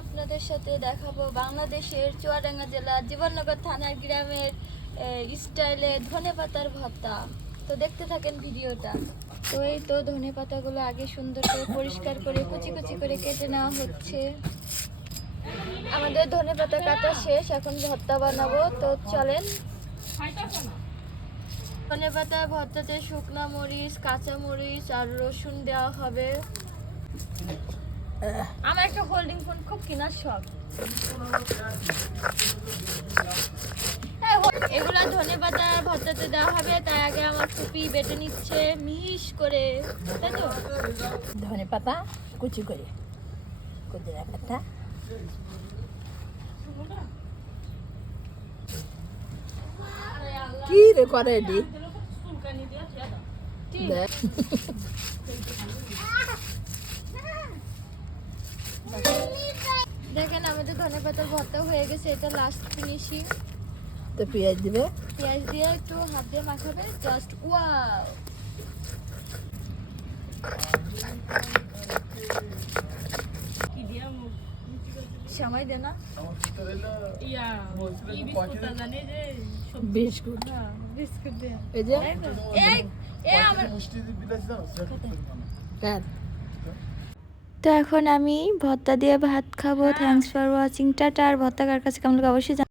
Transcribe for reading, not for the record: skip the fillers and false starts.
আপনাদের সাথে দেখাবো বাংলাদেশের চুয়াডাঙ্গা জেলার জীবননগর থানার গ্রামের স্টাইলে ধনেপাতার ভর্তা। তো দেখতে থাকেন ভিডিওটা। তো এই তো ধনেপাতাগুলো আগে সুন্দর করে পরিষ্কার করে কুচি কুচি করে কেটে নেওয়া হচ্ছে। আমাদের ধনেপাতা কাটা শেষ, এখন ভর্তা বানাবো। তো চলেন। ধনেপাতা ভর্তাতে শুকনা মরিচ, কাঁচা মরিচ আর রসুন দেওয়া হবে। আমার একটা হোল্ডিং ফোন খুব কেনার শখ। এগুলা ধনেপাতা ভর্তাতে দেওয়া হবে, তাই আগে আমার ফুপি বেটে নিচ্ছে মিহিস করে, তাই তো? ধনেপাতা কুচি করে কুচিরা পাতা কি রে করে এটি দেখেন আমাদের ধনেপাতার ভর্তা হয়ে গেছে, এটা লাস্ট ফিনিশিং। তো পেঁয়াজ দিবে, পেঁয়াজ দিয়ে একটু হাত দিয়ে মাখাবে, জাস্ট ওয়াও। সময় দে না বিস্কুট বিস্কুট দে। এই যে আমার কার তো এখন আমি ভর্তা দিয়ে ভাত খাবো। Thanks for watching, tata. আর ভর্তা কার কাছে কেমন লাগে অবশ্যই